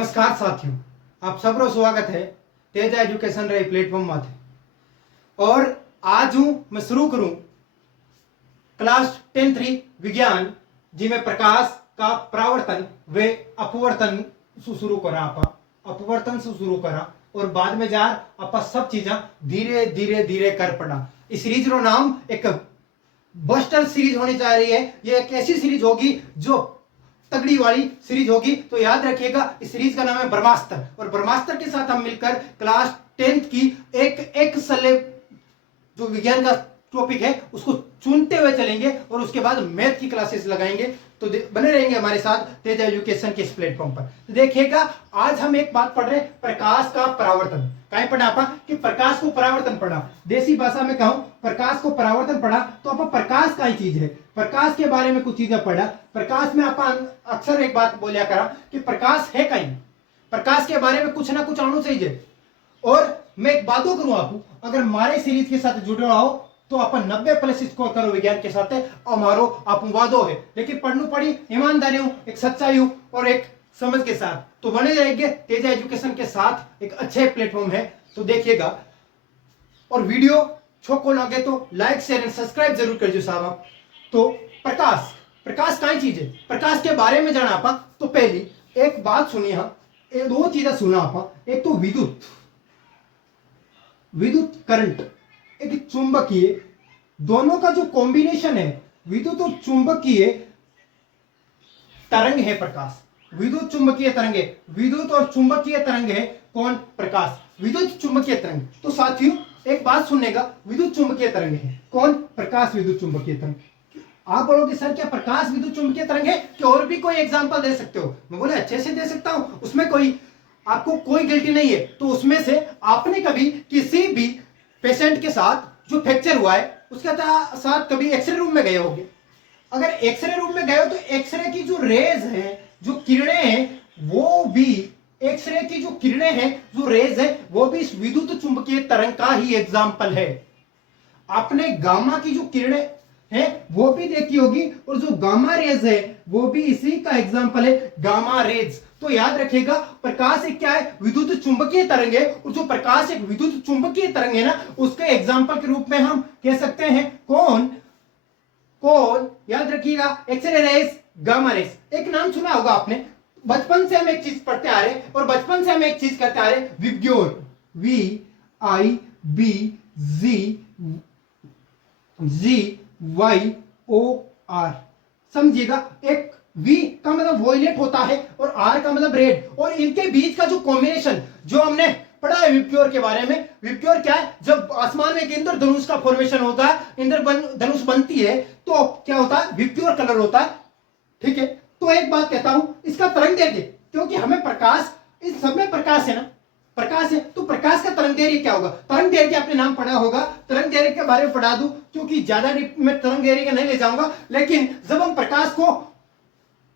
नमस्कार साथियों, आप सबरो स्वागत है तेज एजुकेशन रे प्लेटफॉर्म माथे। और आज हूं मैं शुरू करूं क्लास 10 विज्ञान जिमें प्रकाश का परावर्तन व अपवर्तन शुरू करा। आपा अपवर्तन से शुरू करा और बाद में जार आपा सब चीजा धीरे धीरे धीरे कर पड़ा। इस सीरीज रो नाम एक बस्टर सीरीज होनी जा रही है। ये एक ऐसी सीरीज होगी जो तगड़ी वाली सीरीज होगी। तो याद रखिएगा, इस सीरीज का नाम है ब्रह्मास्त्र और ब्रह्मास्त्र के साथ हम मिलकर क्लास 10 की एक सले जो विज्ञान का टॉपिक है उसको चुनते हुए चलेंगे और उसके बाद मैथ की क्लासेस लगाएंगे। तो बने रहेंगे हमारे साथ तेज एजुकेशन के इस प्लेटफॉर्म पर। तो देखिएगा, आज हम एक बात पढ़ रहे हैं, प्रकाश का परावर्तन। कहीं पढ़ा आपा कि प्रकाश को परावर्तन पढ़ा। देसी भाषा में कहूं प्रकाश को परावर्तन पढ़ा तो आपा प्रकाश का ही चीज है। प्रकाश के बारे में कुछ चीजें पढ़ा। प्रकाश में आपा अक्सर एक बात बोलिया करा कि प्रकाश है कहीं, प्रकाश के बारे में कुछ ना कुछ आणु चाहिए। और मैं एक बातों करूं आपको, अगर हमारे सीरीज के साथ जुड़े रहो तो अपन 90+ स्कोर करो विज्ञान के साथ और मारो आप वादो है। लेकिन पढ़नू पड़ी ईमानदारी हूं, एक सच्चाई हूं और एक समझ के साथ। तो बने रहेंगे तेज एजुकेशन के साथ, एक अच्छे प्लेटफॉर्म है। तो देखिएगा और वीडियो छोको लगे तो लाइक शेयर एंड सब्सक्राइब जरूर कर जो साहब आप। तो प्रकाश का ही चीज है। प्रकाश के बारे में जाना आपा तो पहली एक बात सुनिए। हाँ, दो चीजें सुना आपा। एक तो विद्युत करंट, एक चुंबकीय, दोनों का जो कॉम्बिनेशन है विद्युत और चुंबकीय तरंग है प्रकाश। विद्युत चुंबकीय तरंग है, विद्युत और चुंबकीय तरंग है कौन? प्रकाश। विद्युत चुंबकीय तरंग। तो साथियों एक बात सुननेगा, विद्युत चुंबकीय तरंग है कौन? प्रकाश विद्युत चुंबकीय तरंग। आप बोलोगे सर क्या प्रकाश विद्युत चुंबकीय तरंग है कि और भी कोई एग्जांपल दे सकते हो? मैं बोले अच्छे से दे सकता हूं, उसमें कोई आपको कोई गिल्टी नहीं है। तो उसमें से आपने कभी किसी भी पेशेंट के साथ जो फ्रैक्चर हुआ है उसके साथ कभी एक्सरे रूम में गए होंगे। अगर एक्सरे रूम में गए हो तो एक्सरे की जो रेज है, जो किरणें हैं, वो भी एक्सरे की जो किरणें हैं, जो रेज है, वो भी इस विद्युत चुंबकीय तरंग का ही एग्जाम्पल है। आपने गामा की जो किरणें हैं वो भी देखी होगी और जो गामा रेज है वो भी इसी का एग्जाम्पल है, गामा रेज। तो याद रखिएगा, प्रकाश एक क्या है? विद्युत चुंबकीय तरंग है। और जो प्रकाश एक विद्युत चुंबकीय तरंग है ना, उसके एग्जाम्पल के रूप में हम कह सकते हैं कौन? याद रखिएगा, एक्सरे रेज, गामा रेज। एक नाम सुना होगा आपने, बचपन से हम एक चीज पढ़ते आ रहे और बचपन से हम एक चीज करते आ रहे, विब्ग्योर, VIBGYOR। समझिएगा, एक V का मतलब वॉयलेट होता है और R का मतलब रेड, और इनके बीच का जो कॉम्बिनेशन जो हमने पढ़ा है विब्ग्योर के बारे में। विब्ग्योर क्या है? जब आसमान में एक इंद्रधनुष का फॉर्मेशन होता है, इंद्रधनुष बनती है तो क्या होता है? विब्ग्योर कलर होता है। ठीक है, तो एक बात कहता हूं, इसका तरंग दैर्घ्य, क्योंकि हमें प्रकाश, इस सब में प्रकाश है ना, प्रकाश है, तो प्रकाश का तरंग दैर्घ्य क्या होगा? तरंग दैर्घ्य आपने नाम पढ़ा होगा। तरंग दैर्घ्य के बारे में पढ़ा दूं क्योंकि ज्यादा मैं तरंग दैर्घ्य का नहीं ले जाऊंगा। लेकिन जब हम प्रकाश को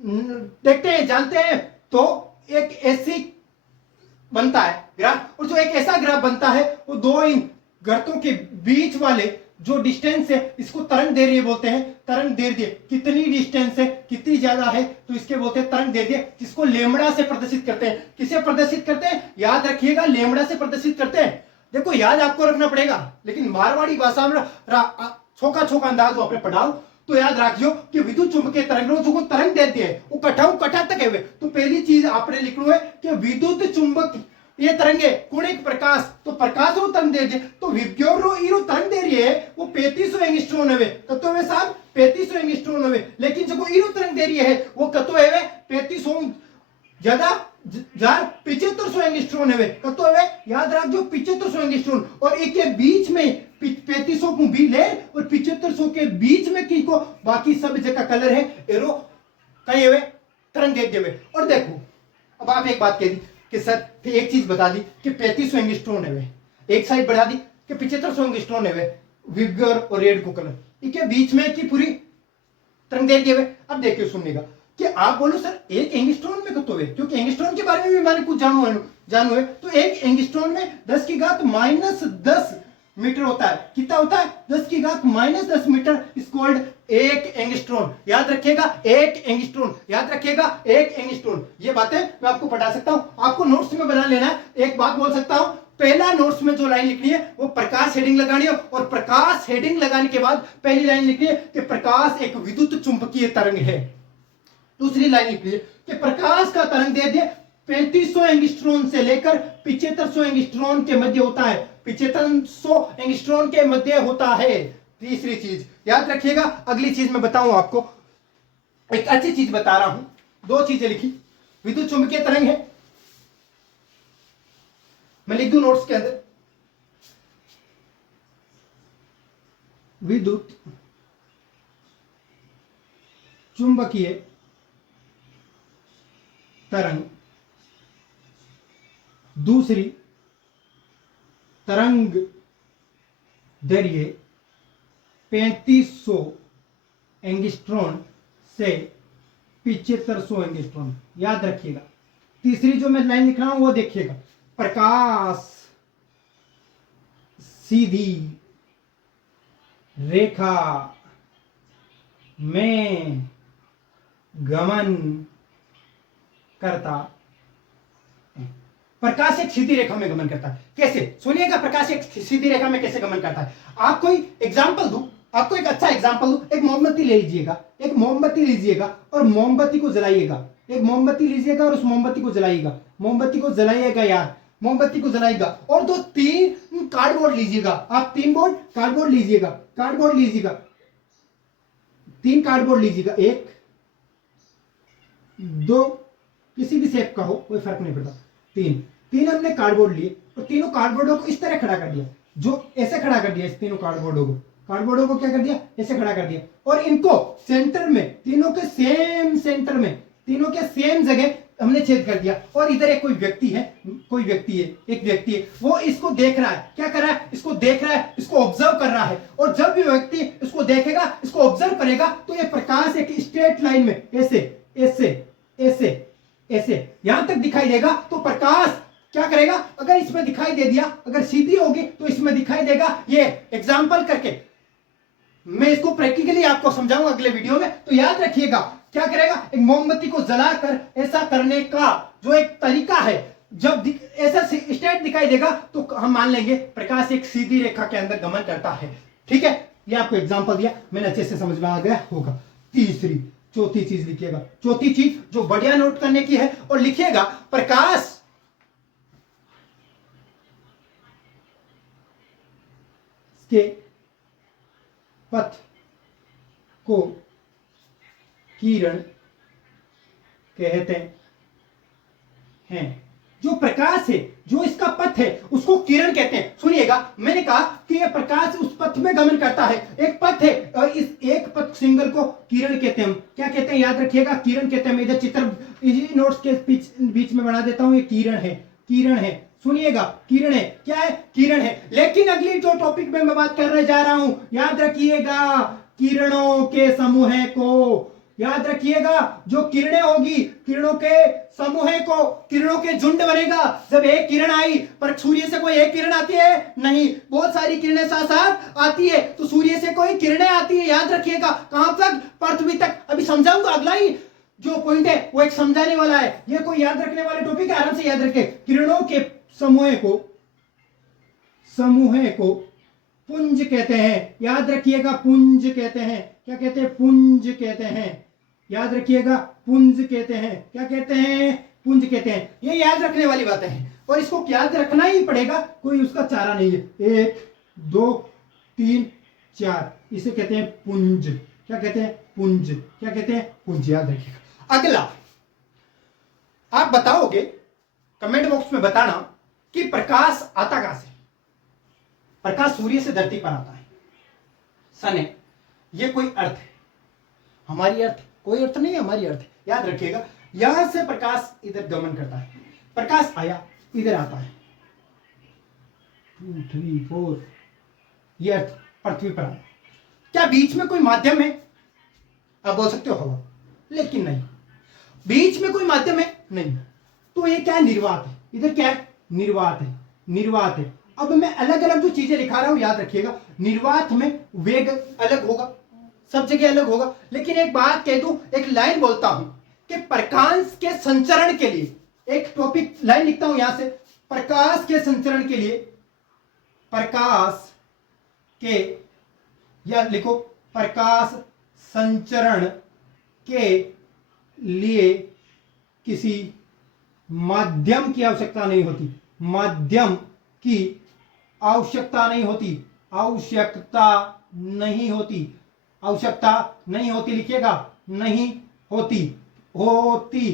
देखते हैं, जानते हैं, तो एक ऐसी बनता है ग्राफ, और जो एक ऐसा ग्राफ बनता है वो दो इन गर्तों के बीच वाले जो डिस्टेंस है इसको तरंग दैर्घ्य बोलते हैं। तरंग दैर्घ्य कितनी डिस्टेंस है, कितनी ज्यादा है, तो इसके बोलते हैं तरंग दैर्घ्य, जिसको लेमड़ा से प्रदर्शित करते हैं। किसे प्रदर्शित करते हैं? याद रखिएगा, लेमड़ा से प्रदर्शित करते हैं। देखो याद आपको रखना पड़ेगा, लेकिन मारवाड़ी भाषा में छोका अंदाज आपने पढ़ाओ तो याद रखियो कि विद्युत चुंबकीय तरंग जो तरंग दैर्घ्य है वो कठा तक है। तो पहली चीज आपने लिखनी है कि विद्युत चुंबक ये तरंगे कोणिक प्रकाश, तो प्रकाश रो तरंग दैर्घ्य, तो विब्ग्योर रो ई रो तरंग दैर्घ्य है वो 3500 एंगस्ट्रॉम है। कतो है साहब? 3500 एंगस्ट्रॉम है। लेकिन जो ई रो तरंग दैर्घ्य है वो कतो है? 3500 ज्यादा 7500 एंगस्ट्रॉम है। कतो है? याद रख जो 7500 एंगस्ट्रॉम, और एक के बीच में 3500 को भी ले और 7500 के बीच में की को बाकी सब जगह कलर है एरो कहीं हुए तरंग दैर्घ्य में। और देखो अब आप एक बात कह दी कि सर फिर एक चीज बता दी कि 3500 एंगस्ट्रॉम है, एक साइड बढ़ा दी कि 7500 एंगस्ट्रॉम है, विब्ग्योर और रेड को कलर इनके बीच में की पूरी तरंग दैर्घ्य है। अब देखिए सुननेगा कि आप बोलो सर एक एंगस्ट्रॉम में कतो है, क्योंकि एंगस्ट्रॉम के बारे में भी मैंने कुछ जानू है। तो एक एंगस्ट्रॉम में 10 की घात -10 मीटर होता है। कितना होता है? 10 की घात -10 मीटर इज कॉल्ड 1 एंगस्ट्रॉन। याद रखिएगा 1 एंगस्ट्रॉन, याद रखिएगा 1 एंगस्ट्रॉन। ये बातें मैं आपको पढ़ा सकता हूं, आपको नोट्स में बना लेना है। एक बात बोल सकता हूं, पहला नोट्स में जो लाइन लिखनी है वो प्रकाश हेडिंग लगानी है, और प्रकाश हेडिंग लगाने के बाद पहली लाइन लिखनी है कि प्रकाश एक विद्युत चुंबकीय तरंग है। दूसरी लाइन लिखनी है कि प्रकाश का तरंग दे दिए 3500 एंगस्ट्रॉन से लेकर 7500 एंगस्ट्रॉन के मध्य होता है, 7500 एंगस्ट्रॉन के मध्य होता है। तीसरी चीज याद रखिएगा। अगली चीज मैं बताऊं आपको, एक अच्छी चीज बता रहा हूं, दो चीजें लिखी। विद्युत चुंबकीय तरंग है, मैं लिख दूं नोट्स के अंदर, विद्युत चुंबकीय तरंग। दूसरी, तरंग दैर्घ्य 3500 एंगस्ट्रॉन से 7500 एंगस्ट्रॉन। याद रखिएगा। तीसरी जो मैं लाइन लिख रहा हूं वो देखिएगा, प्रकाश सीधी रेखा में गमन करता। प्रकाश एक सीधी रेखा में गमन करता है। कैसे? सुनिएगा, प्रकाश एक सीधी रेखा में कैसे गमन करता है। आपको एग्जांपल दूं, आपको एक अच्छा एग्जांपल दूं। एक मोमबत्ती ले लीजिएगा, एक मोमबत्ती लीजिएगा और मोमबत्ती को जलाइएगा। एक मोमबत्ती लीजिएगा और उस मोमबत्ती को जलाइएगा, मोमबत्ती को जलाइएगा यार, मोमबत्ती को जलाइएगा। और दो तीन कार्डबोर्ड लीजिएगा, आप 3 बोर्ड कार्डबोर्ड लीजिएगा, कार्डबोर्ड लीजिएगा, 3 कार्डबोर्ड लीजिएगा, 1 2 किसी भी शेप का हो, कोई फर्क नहीं पड़ता। 3 हमने कार्डबोर्ड लिए और तीनों कार्डबोर्डों को इस तरह खड़ा कर दिया, जो ऐसे खड़ा कर दिया। इस तीनों कार्डबोर्डों को क्या कर दिया? ऐसे खड़ा कर दिया। और इनको सेंटर में, तीनों के सेम सेंटर में, तीनों के सेम जगह हमने छेद कर दिया। और इधर एक कोई व्यक्ति है, एक व्यक्ति है, वो इसको देख रहा है। क्या कर रहा है? इसको देख रहा है, इसको ऑब्जर्व कर रहा है। और जब भी व्यक्ति इसको देखेगा, इसको ऑब्जर्व करेगा, तो ये प्रकाश एक स्ट्रेट लाइन में ऐसे ऐसे ऐसे ऐसे यहां तक दिखाई देगा। तो प्रकाश क्या करेगा? अगर इसमें दिखाई दे दिया, अगर सीधी होगी तो इसमें दिखाई देगा। ये एग्जाम्पल करके मैं इसको प्रैक्टिकली आपको समझाऊंगा अगले वीडियो में। तो याद रखिएगा, क्या करेगा? एक मोमबत्ती को जलाकर ऐसा करने का जो एक तरीका है, जब ऐसा स्ट्रेट दिखाई देगा तो हम मान लेंगे प्रकाश एक सीधी रेखा के अंदर गमन करता है। ठीक है, ये आपको एग्जांपल दिया, मैंने अच्छे से समझ में आ गया होगा। चौथी चीज लिखिएगा, चौथी चीज जो बढ़िया नोट करने की है, और लिखिएगा प्रकाश के पथ को किरण कहते हैं। जो प्रकाश है, जो इसका पथ है, उसको किरण कहते हैं। सुनिएगा, मैंने कहा कि यह प्रकाश उस पथ में गमन करता है। एक पथ है और इस एक पथ सिंगल को किरण कहते हैं। हम क्या कहते हैं? याद रखिएगा, किरण कहते हैं। मैं इधर चित्र इजी नोट्स के बीच में बना देता हूं। ये किरण है, किरण है। सुनिएगा, किरण है। क्या है? किरण है। लेकिन अगली जो टॉपिक में मैं बात करने जा रहा हूं, याद रखिएगा, किरणों के समूह को याद रखिएगा। जो किरणें होगी, किरणों के समूह को, किरणों के झुंड बनेगा। जब एक किरण आई, पर सूर्य से कोई एक किरण आती है? नहीं, बहुत सारी किरणें साथ साथ आती है। तो सूर्य से कोई किरणें आती है, याद रखिएगा। कहां तक? पृथ्वी तक। अभी समझाऊंगा, अगला ही जो पॉइंट है वो एक समझाने वाला है। ये कोई याद रखने वाले टॉपिक है, आराम से याद रखे। किरणों के समूह को पुंज कहते हैं। याद रखिएगा, पुंज कहते हैं। क्या कहते हैं? पुंज कहते हैं। याद रखिएगा, पुंज कहते हैं। क्या कहते हैं? पुंज कहते हैं। ये याद रखने वाली बातें हैं और इसको याद रखना ही पड़ेगा, कोई उसका चारा नहीं है। 1 2 3 4, इसे कहते हैं पुंज। क्या कहते हैं? पुंज। क्या कहते हैं? पुंज। याद रखिएगा। अगला, आप बताओगे, कमेंट बॉक्स में बताना कि प्रकाश आता कहां से? प्रकाश सूर्य से धरती पर आता है। सन है, ये कोई अर्थ है, हमारी अर्थ कोई अर्थ नहीं है, हमारी अर्थ है। याद रखिएगा, यहां से प्रकाश इधर गमन करता है। प्रकाश आया, इधर आता है। 2 3 4, ये अर्थ पृथ्वी पर आया। क्या बीच में कोई माध्यम है? आप बोल सकते हो हवा, लेकिन नहीं, बीच में कोई माध्यम है नहीं। तो ये क्या है? निर्वात है। इधर क्या है? निर्वात है। निर्वात है। अब मैं अलग अलग जो चीजें लिखा रहा हूं याद रखिएगा, निर्वात में वेग अलग होगा, सब जगह अलग होगा, लेकिन एक बात कह दूं, एक लाइन बोलता हूं कि प्रकाश के संचरण के लिए, एक टॉपिक लाइन लिखता हूं यहां से, प्रकाश के संचरण के लिए, प्रकाश के, या लिखो प्रकाश संचरण के लिए किसी माध्यम की आवश्यकता नहीं होती, माध्यम की आवश्यकता नहीं होती, आवश्यकता नहीं होती, आवश्यकता नहीं होती, लिखिएगा, नहीं होती, होती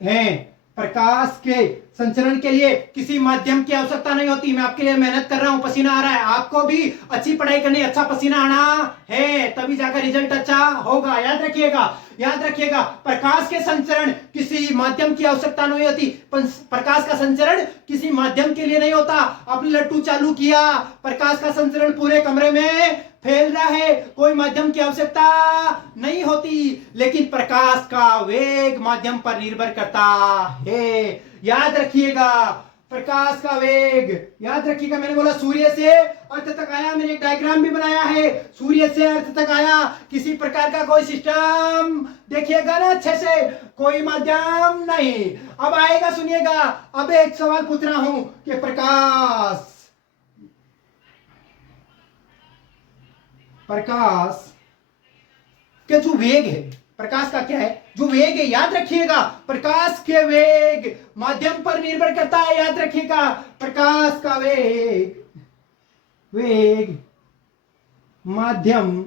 है। प्रकाश के संचरण के लिए किसी माध्यम की आवश्यकता नहीं होती। मैं आपके लिए मेहनत कर रहा हूं, पसीना आ रहा है, आपको भी अच्छी पढ़ाई करनी, अच्छा पसीना आना है, तभी जाकर रिजल्ट अच्छा होगा। याद रखिएगा, याद रखिएगा, प्रकाश के संचरण किसी माध्यम की आवश्यकता नहीं होती। प्रकाश का संचरण किसी माध्यम के लिए नहीं होता। आपने लट्टू चालू किया, प्रकाश का संचरण पूरे कमरे में फैल रहा है, कोई माध्यम की आवश्यकता नहीं होती, लेकिन प्रकाश का वेग माध्यम पर निर्भर करता है। याद रखिएगा, प्रकाश का वेग, याद रखिएगा, मैंने बोला सूर्य से अर्थ तक आया, मैंने एक डायग्राम भी बनाया है, सूर्य से अर्थ तक आया, किसी प्रकार का कोई सिस्टम, देखिएगा ना अच्छे से, कोई माध्यम नहीं। अब आएगा, सुनिएगा, अब एक सवाल पूछ रहा हूं कि प्रकाश के जो वेग है, प्रकाश का क्या है, जो वेग है, याद रखिएगा, प्रकाश के वेग माध्यम पर निर्भर करता है। याद रखिएगा, प्रकाश का वेग, वेग माध्यम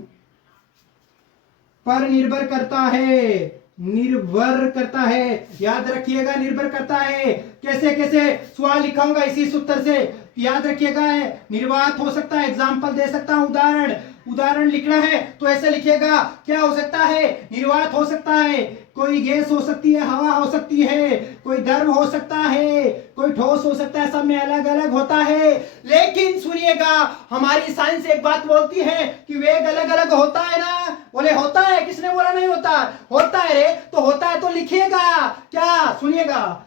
पर निर्भर करता है, निर्भर करता है। याद रखिएगा, निर्भर करता है। कैसे कैसे सवाल लिखाऊंगा इसी सूत्र से, याद रखिएगा, निर्वात हो सकता है, एग्जाम्पल दे सकता हूं, उदाहरण, उदाहरण लिखना है तो ऐसे लिखिएगा, क्या हो सकता है, निर्वात हो सकता है, कोई गैस हो सकती है, हवा हो सकती है, कोई द्रव हो सकता है, कोई ठोस हो सकता है, सब में अलग अलग होता है। लेकिन सुनिएगा, हमारी साइंस एक बात बोलती है कि वेग अलग अलग होता है ना, बोले होता है, किसने बोला नहीं होता, होता है रे, तो होता है तो लिखिएगा, क्या, सुनिएगा,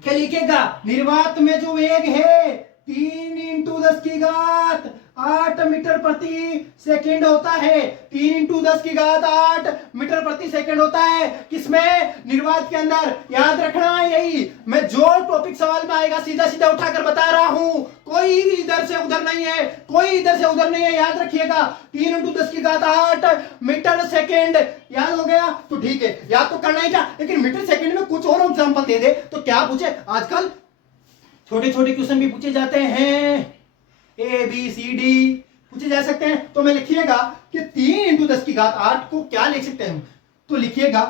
क्या लिखिएगा, निर्वात में जो वेग है 3 × 10⁸ मीटर प्रति सेकंड होता है, 3 × 10⁸ मीटर प्रति सेकंड होता है, किसमें, निर्वात के अंदर। याद रखना है यही, मैं जो टॉपिक सवाल में आएगा सीधा सीधा उठाकर बता रहा हूं, कोई इधर से उधर नहीं है, कोई इधर से उधर नहीं है। याद रखिएगा, 3 × 10⁸ मीटर सेकंड, याद हो गया तो ठीक है, याद तो करना ही था, लेकिन मीटर सेकंड में कुछ और एग्जांपल दे दे तो क्या पूछे, आजकल छोटे छोटे क्वेश्चन भी पूछे जाते हैं, ABCD पूछे जा सकते हैं। तो मैं लिखिएगा कि 3 × 10⁸ को क्या लिख सकते हैं, तो लिखिएगा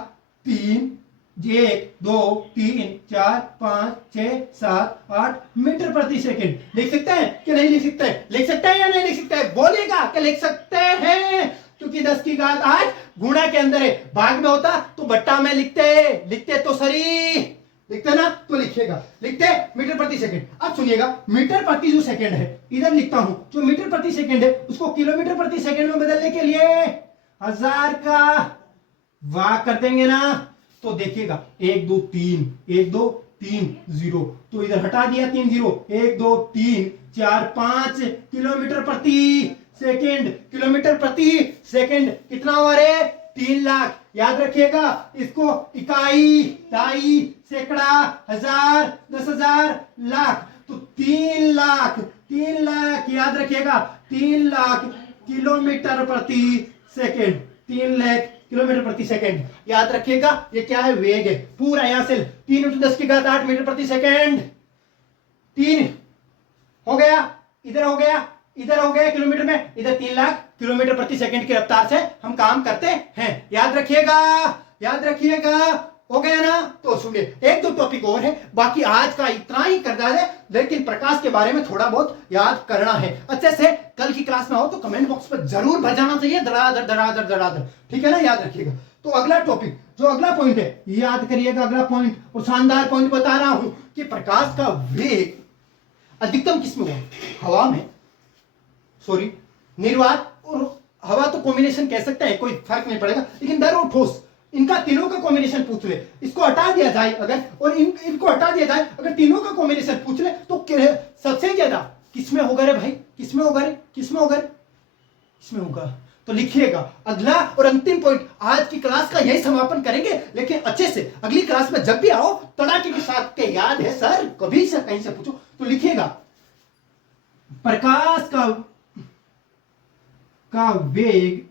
3, 1, 2, 3, 4, 5, 6, 7, 8 मीटर प्रति सेकंड लिख सकते हैं कि नहीं लिख सकते, लिख सकते हैं या नहीं लिख सकते, बोलिएगा कि लिख सकते हैं, क्योंकि 10⁸ गुणा के अंदर है, भाग में होता तो बट्टा में लिखते तो सरी, लिखते ना, तो लिखिएगा, लिखते मीटर प्रति सेकंड। अब सुनिएगा, मीटर प्रति जो सेकंड है, इधर लिखता हूं, जो मीटर प्रति सेकंड है उसको किलोमीटर प्रति सेकंड में बदलने के लिए 1000 का भाग कर देंगे ना, तो देखिएगा 1 2 3, 1 2 3 0, तो इधर हटा दिया 3 0, 1 2 3 4 5 किलोमीटर प्रति सेकंड, किलोमीटर प्रति सेकंड कितना हुआ रे, 3 लाख। याद रखिएगा, इसको इकाई, दाई, सैकड़ा, हजार, 10,000, लाख, तो 3 लाख, 3 लाख, याद रखिएगा, 3 लाख किलोमीटर प्रति सेकंड, 3 लाख किलोमीटर प्रति सेकंड। याद रखिएगा, ये क्या है, वेग है पूरा, यहां से 3 × 10⁸ मीटर प्रति सेकंड, 3 हो गया, इधर हो गया, इधर हो गया किलोमीटर में, इधर 3 लाख किलोमीटर प्रति सेकंड की रफ्तार से हम काम करते हैं। याद रखिएगा, याद रखिएगा, हो गया ना। तो सुनिए, 1-2 टॉपिक और है, बाकी आज का इतना ही करना है, लेकिन प्रकाश के बारे में थोड़ा बहुत याद करना है अच्छे से। कल की क्लास में हो तो कमेंट बॉक्स पर जरूर भर जाना चाहिए, धड़ाधड़ धड़ाधड़ धड़ाधड़, ठीक है ना। याद रखिएगा, तो अगला टॉपिक, जो अगला पॉइंट है, याद करिएगा अगला पॉइंट, और शानदार पॉइंट बता रहा हूं कि प्रकाश का वेग अधिकतम किसमें हुआ, हवा में, निर्वात और हवा तो कॉम्बिनेशन कह सकते हैं, कोई फर्क नहीं पड़ेगा, लेकिन द्रव और ठोस, इनका तीनों का कॉम्बिनेशन पूछ ले, इसको हटा दिया जाए अगर, और इनको हटा दिया जाए अगर, तीनों का कॉम्बिनेशन पूछ ले तो सबसे ज्यादा किसमें होगा रे भाई, किसमें होगा रे, किसमें होगा रे, किसमें होगा। तो लिखिएगा अगला और अंतिम पॉइंट, आज की क्लास का यही समापन करेंगे, लेकिन अच्छे से अगली क्लास में जब भी आओ तड़ाके के साथ के याद है सर, कभी से कहीं से पूछो तो लिखिएगा प्रकाश का वेग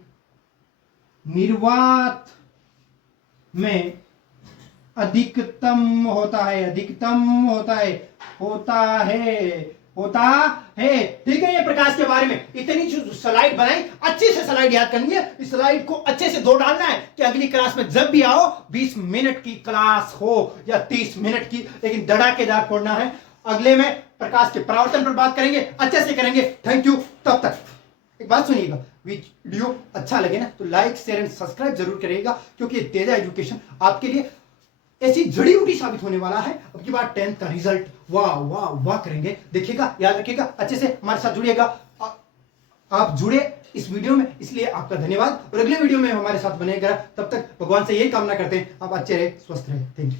निर्वात में अधिकतम होता है, अधिकतम होता है। ठीक है, ये प्रकाश के बारे में इतनी जो स्लाइड बनाई, अच्छे से स्लाइड याद करनी है, इस स्लाइड को अच्छे से दो डालना है कि अगली क्लास में जब भी आओ 20 मिनट की क्लास हो या 30 मिनट की, लेकिन धड़ाकेदार पढ़ना है। अगले में प्रकाश के परावर्तन पर बात करेंगे, अच्छे से करेंगे। Thank you. तब तक एक बात सुनिएगा, वीडियो अच्छा लगे ना तो लाइक शेयर एंड सब्सक्राइब जरूर करिएगा, क्योंकि तेजा एजुकेशन आपके लिए ऐसी जड़ी बूटी साबित होने वाला है। अब की बार 10th का रिजल्ट वाह वाह वाह करेंगे, देखिएगा, याद रखिएगा, अच्छे से हमारे साथ जुड़िएगा। आप जुड़े इस वीडियो में, इसलिए आपका धन्यवाद। और अगले वीडियो में हमारे साथ बनेगा। तब तक भगवान से यही कामना करते हैं आप अच्छे रहे, स्वस्थ रहे। Thank you.